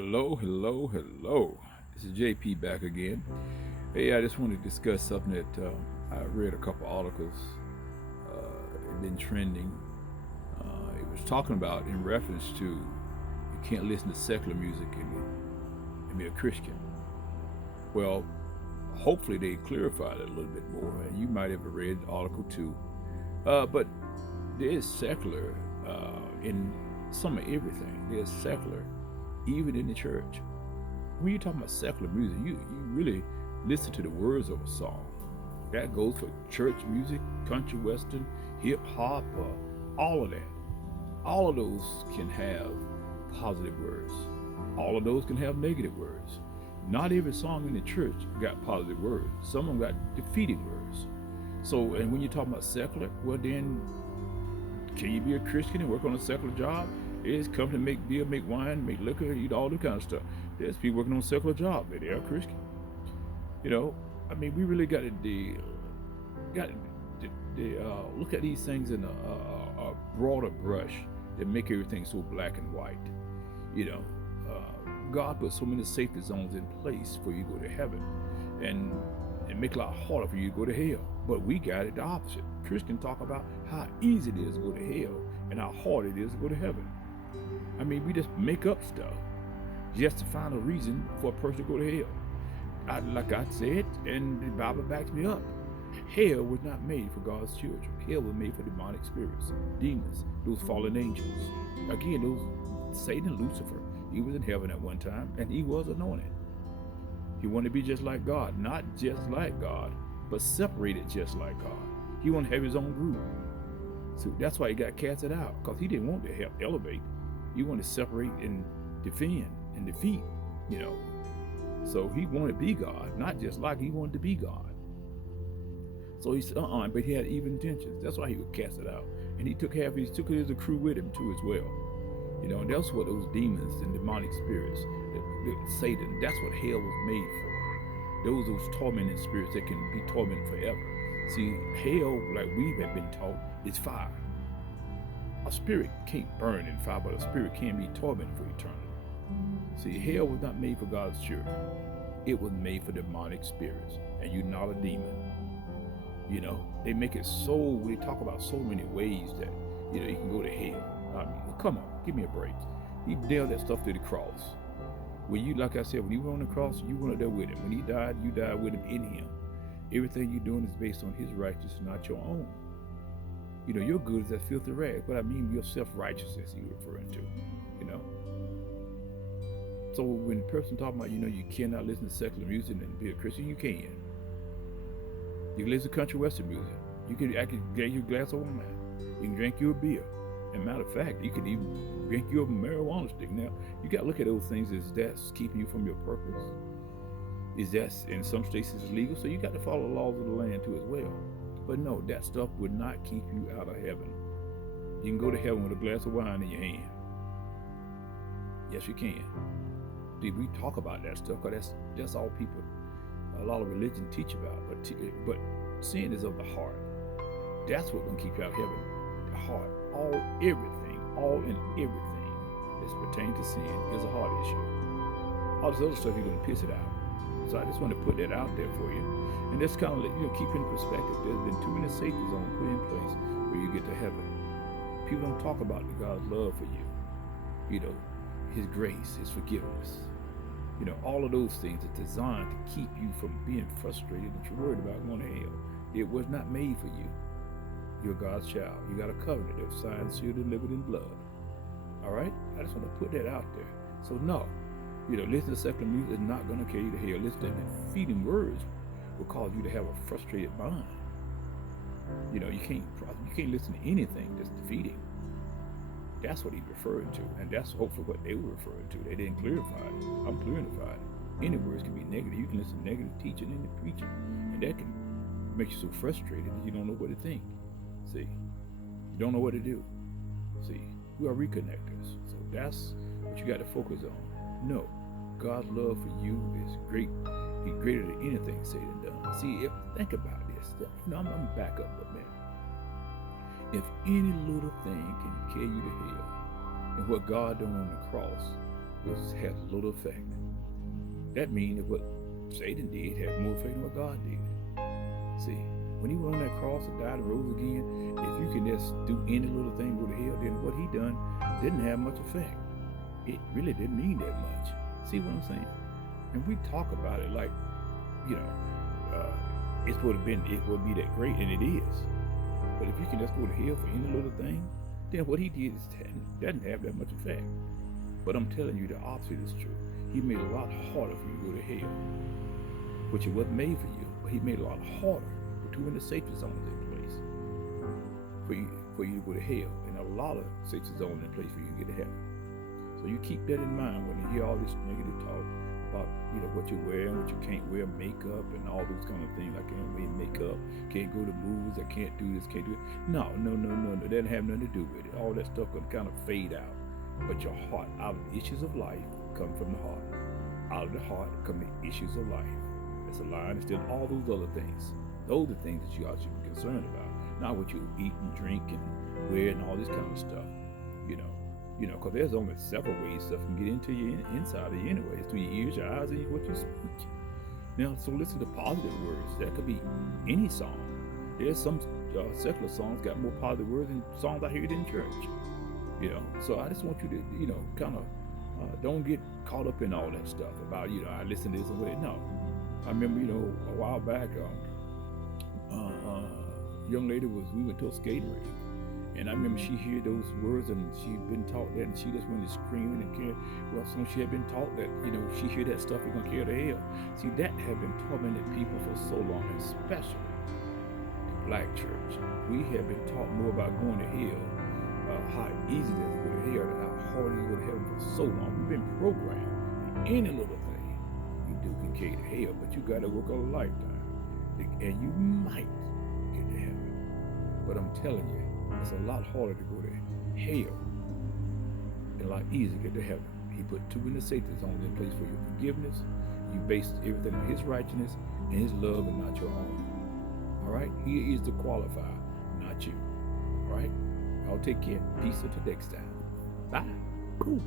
Hello, hello, hello. This is JP back again. Hey, I just wanted to discuss something that I read a couple articles. It been trending. It was talking about in reference to you can't listen to secular music and be a Christian. Well, hopefully they clarified it a little bit more. And you might have read the article too. But there is secular in some of everything. There's secular even in the church. When you're talking about secular music, you really listen to the words of a song. That goes for church music, country western, hip hop, all of that. All of those can have positive words. All of those can have negative words. Not every song in the church got positive words. Some of them got defeating words. So, and when you're talking about secular, well then, can you be a Christian and work on a secular job? There's company make beer, make wine, make liquor, eat all that kind of stuff. There's people working on a secular job, but they are Christian. You know, I mean, we really got to look at these things in a broader brush that make everything so black and white. You know, God put so many safety zones in place for you to go to heaven, and it make it a lot harder for you to go to hell. But we got it the opposite. Christians talk about how easy it is to go to hell and how hard it is to go to heaven. I mean, we just make up stuff just to find a reason for a person to go to hell. Like I said, and the Bible backs me up. Hell was not made for God's children. Hell was made for demonic spirits, demons, those fallen angels. Again, those Satan, Lucifer, he was in heaven at one time, and he was anointed. He wanted to be just like God, not just like God, but separated just like God. He wanted to have his own group. So that's why he got casted out, because he didn't want to help elevate. He wanted to separate and defend and defeat, you know. So he wanted to be God, not just like he wanted to be God. So he said, but he had evil intentions. That's why he was casted out. And he took his crew with him too as well. You know, and that's what those demons and demonic spirits, Satan, that's what hell was made for. Those tormenting spirits that can be tormented forever. See, hell, like we have been taught, is fire. A spirit can't burn in fire, but a spirit can be tormented for eternity. See, hell was not made for God's children. It was made for demonic spirits. And you're not a demon. You know, they make it so, they talk about so many ways that, you know, you can go to hell. I mean, come on, give me a break. He nailed that stuff to the cross. When you, like I said, when you were on the cross, you went up there with him. When he died, you died with him in him. Everything you're doing is based on his righteousness, not your own. You know, your good is that filthy rag, but I mean your self-righteousness you're referring to, you know. So when a person talking about, you know, you cannot listen to secular music and be a Christian, you can. You can listen to country western music. I can get you a glass of wine. You can drink you a beer. And matter of fact, you can even drink you a marijuana stick. Now, you got to look at those things as that's keeping you from your purpose. Is that in some states it's legal, so you got to follow the laws of the land too as well. But no, that stuff would not keep you out of heaven. You can go to heaven with a glass of wine in your hand. Yes, you can. See, we talk about that stuff because that's all people, a lot of religion teach about. But sin is of the heart. That's what's gonna keep you out of heaven. The heart, all in everything that's pertaining to sin is a heart issue. All this other stuff you're gonna piss it out. So I just want to put that out there for you. And just kind of keep in perspective. There's been too many safety zones put in place where you get to heaven. People don't talk about God's love for you. You know, his grace, his forgiveness. You know, all of those things are designed to keep you from being frustrated that you're worried about going to hell. It was not made for you. You're God's child. You got a covenant that's signed, sealed, and delivered in blood. All right? I just want to put that out there. So no, you know, listening to secular music is not going to carry you to hell. Listening to defeating words will cause you to have a frustrated mind. You know, you can't listen to anything that's defeating. That's what he's referring to, and that's hopefully what they were referring to. They didn't clarify it. I'm clarifying it. Any words can be negative. You can listen to negative teaching and preaching, and that can make you so frustrated that you don't know what to think. See, you don't know what to do. See, we are reconnectors, so that's what you got to focus on. No, God's love for you is great. He's greater than anything Satan done. See, think about this. You know, I'm gonna back up a minute. If any little thing can carry you to hell, and what God done on the cross, was had little effect. That means that what Satan did had more effect than what God did. See, when he went on that cross and died and rose again, if you can just do any little thing go to hell, then what he done didn't have much effect. It really didn't mean that much. See what I'm saying? And we talk about it like, you know, it would be that great, and it is. But if you can just go to hell for any little thing, then what he did doesn't have that much effect. But I'm telling you, the opposite is true. He made it a lot harder for you to go to hell, which it wasn't made for you, but he made it a lot harder for two in the safety zones in place for you to go to hell, and a lot of safety zones in place for you to get to heaven. So you keep that in mind when you hear all this negative talk about, you know, what you wear and what you can't wear, makeup and all those kind of things. Like, can't wear makeup, can't go to movies, I can't do this, can't do it. No. That doesn't have nothing to do with it. All that stuff can kind of fade out. But your heart, out of the issues of life, come from the heart. Out of the heart come the issues of life. That's a lie, and still all those other things. Those are things that you ought to be concerned about. Not what you eat and drink and wear and all this kind of stuff. Because there's only several ways stuff can get into your inside of you anyway. It's through your ears, your eyes, and what you speak. Now, so listen to positive words. That could be any song. There's some secular songs got more positive words than songs I hear in church. So I just want you to, kind of don't get caught up in all that stuff about, I listen to this and whatever. No. I remember, a while back, young lady we went to a skating rink. And I remember she heard those words and she'd been taught that, and she just went to screaming and caring. Well, so she had been taught that, she heard that stuff is going to carry to hell. See, that had been tormented people for so long, especially the black church. We have been taught more about going to hell, how easy it is to go to hell, and how hard it is to go to heaven for so long. We've been programmed that any little thing you do can carry to hell, but you got to work a lifetime, and you might get to heaven. But I'm telling you, it's a lot harder to go to hell and a lot easier to get to heaven. He put two in the safety zones in place for your forgiveness. You base everything on his righteousness and his love and not your own. All right? He is the qualifier, not you. All right? Y'all take care. Peace until next time. Bye. Cool.